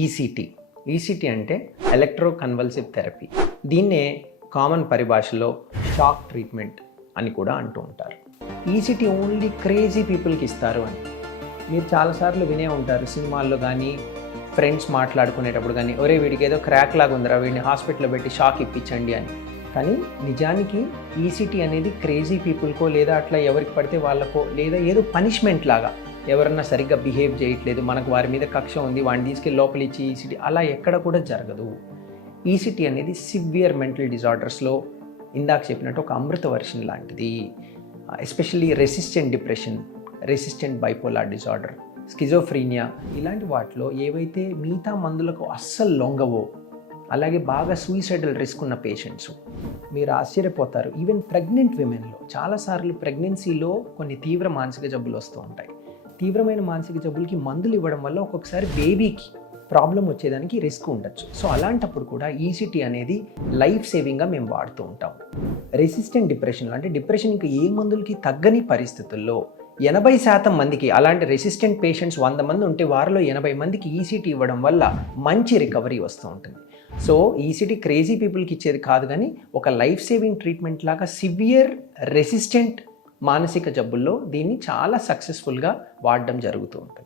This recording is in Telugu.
ఈసీటీ ఈసీటీ అంటే ఎలక్ట్రో కన్వల్సివ్ థెరపీ దీన్నే కామన్ పరిభాషలో షాక్ ట్రీట్మెంట్ అని కూడా అంటూ ఉంటారు. ఈసీటీ ఓన్లీ క్రేజీ పీపుల్కి ఇస్తారు అని. మీరు చాలాసార్లు వినే ఉంటారు సినిమాల్లో కానీ ఫ్రెండ్స్ మాట్లాడుకునేటప్పుడు కానీ ఒరే వీడికి ఏదో క్రాక్ లాగా ఉందిరా వీడిని హాస్పిటల్లో పెట్టి షాక్ ఇప్పించండి అని. కానీ నిజానికి ఈసీటీ అనేది క్రేజీ పీపుల్కో లేదా అట్లా ఎవరికి పడితే వాళ్ళకో లేదా ఏదో పనిష్మెంట్ లాగా ఎవరన్నా సరిగ్గా బిహేవ్ చేయట్లేదు మనకు వారి మీద కక్ష ఉంది వాడిని తీసుకెళ్ళి లోపలిచ్చి ఈసిటీ అలా ఎక్కడ కూడా జరగదు. ఈసిటీ అనేది సివియర్ మెంటల్ డిజార్డర్స్లో ఇందాక చెప్పినట్టు ఒక అమృత వర్షన్ లాంటిది. Especially resistant depression resistant bipolar disorder schizophrenia ఇలాంటి వాటిలో ఏవైతే మిగతా మందులకు అస్సలు లొంగవో అలాగే బాగా సూయిసైడల్ రిస్క్ ఉన్న పేషెంట్స్ మీరు ఆశ్చర్యపోతారు. ఈవెన్ ప్రెగ్నెంట్ విమెన్లో చాలాసార్లు ప్రెగ్నెన్సీలో కొన్ని తీవ్ర మానసిక జబ్బులు వస్తూ ఉంటాయి. తీవ్రమైన మానసిక జబ్బులకి మందులు ఇవ్వడం వల్ల ఒక్కొక్కసారి బేబీకి ప్రాబ్లం వచ్చేదానికి రిస్క్ ఉండొచ్చు. సో అలాంటప్పుడు కూడా ఈసీటీ అనేది లైఫ్ సేవింగ్గా మేము వాడుతూ ఉంటాం. రెసిస్టెంట్ డిప్రెషన్లో అంటే డిప్రెషన్ ఇంకా ఏ మందులకి తగ్గని పరిస్థితుల్లో ఎనభై శాతం మందికి అలాంటి రెసిస్టెంట్ పేషెంట్స్ వంద మంది ఉంటే వారిలో ఎనభై మందికి ఈసీటీ ఇవ్వడం వల్ల మంచి రికవరీ వస్తూ ఉంటుంది. సో ఈసీటీ క్రేజీ పీపుల్కి ఇచ్చేది కాదు కానీ ఒక లైఫ్ సేవింగ్ ట్రీట్మెంట్ లాగా సివియర్ రెసిస్టెంట్ మానసిక జబ్బుల్లో దీన్ని చాలా సక్సెస్ఫుల్గా వాడడం జరుగుతూ ఉంటుంది.